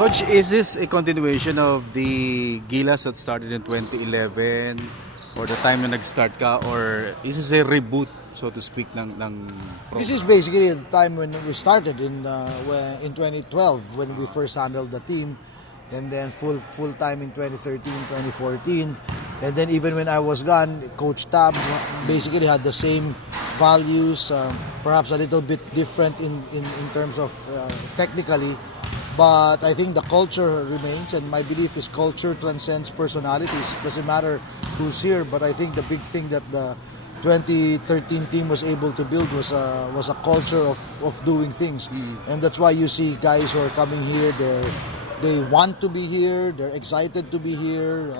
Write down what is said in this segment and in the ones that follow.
Coach, is this a continuation of the Gilas that started in 2011 or the time na nag-start ka, or is this a reboot, so to speak, ng This is basically the time when we started in 2012 when we first handled the team, and then full time in 2013, 2014, and then even when I was gone, Coach Tab basically had the same values, perhaps a little bit different in terms of technically, but I think the culture remains, and my belief is culture transcends personalities. Doesn't matter who's here, but I think the big thing that the 2013 team was able to build was a culture of doing things, and that's why you see guys who are coming here. They want to be here. They're excited to be here.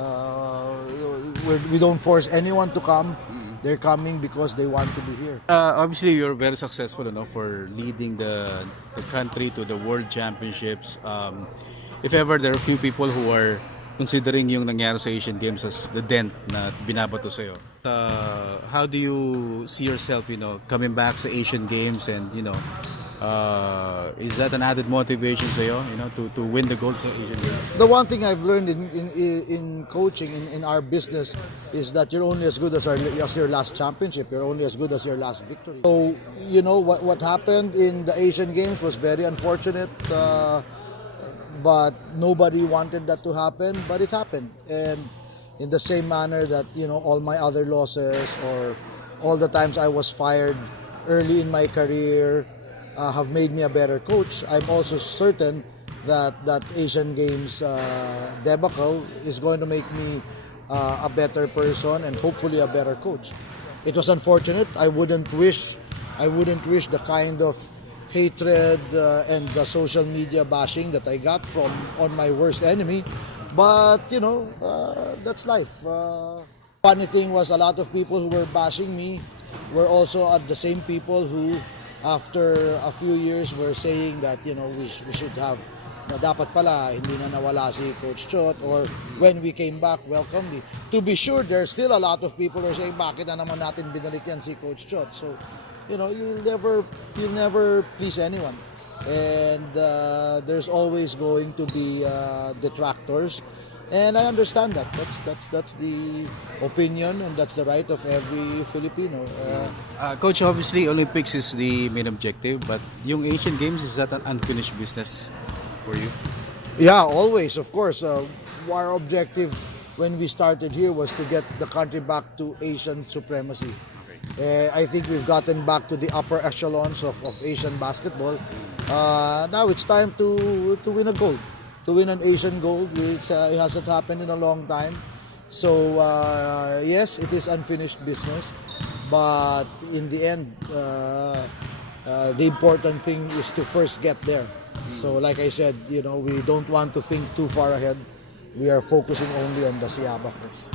We don't force anyone to come. They're coming because they want to be here. Obviously, you're very successful, for leading the country to the World Championships. If ever there are a few people who are considering yung nangyari sa Asian Games as the dent na binabato sa'yo, how do you see yourself, coming back sa Asian Games, and is that an added motivation sa'yo, to win the gold sa Asian Games? The one thing I've learned in coaching, in our business, is that you're only as good as your last championship. You're only as good as your last victory. So, what happened in the Asian Games was very unfortunate, but nobody wanted that to happen, but it happened. And in the same manner that, all my other losses or all the times I was fired early in my career have made me a better coach, I'm also certain that Asian Games debacle is going to make me a better person and hopefully a better coach. It was unfortunate. I wouldn't wish the kind of hatred and the social media bashing that I got on my worst enemy, but that's life. Funny thing was, a lot of people who were bashing me were also the same people who, after a few years, were saying that we should have na dapat pala hindi na nawala si Coach Chot, or when we came back, welcome me. To be sure, there's still a lot of people who are saying bakit na naman natin binalik yan si Coach Chot. So you'll never please anyone, and there's always going to be detractors. And I understand that. That's the opinion, and that's the right of every Filipino. Coach, obviously Olympics is the main objective, but yung Asian Games, is that an unfinished business for you? Yeah, always, of course. Our objective when we started here was to get the country back to Asian supremacy. I think we've gotten back to the upper echelons of Asian basketball. Now it's time to win a gold. To win an Asian gold, which it hasn't happened in a long time. So yes, it is unfinished business, but in the end, the important thing is to first get there. So like I said, we don't want to think too far ahead. We are focusing only on the Siaba first.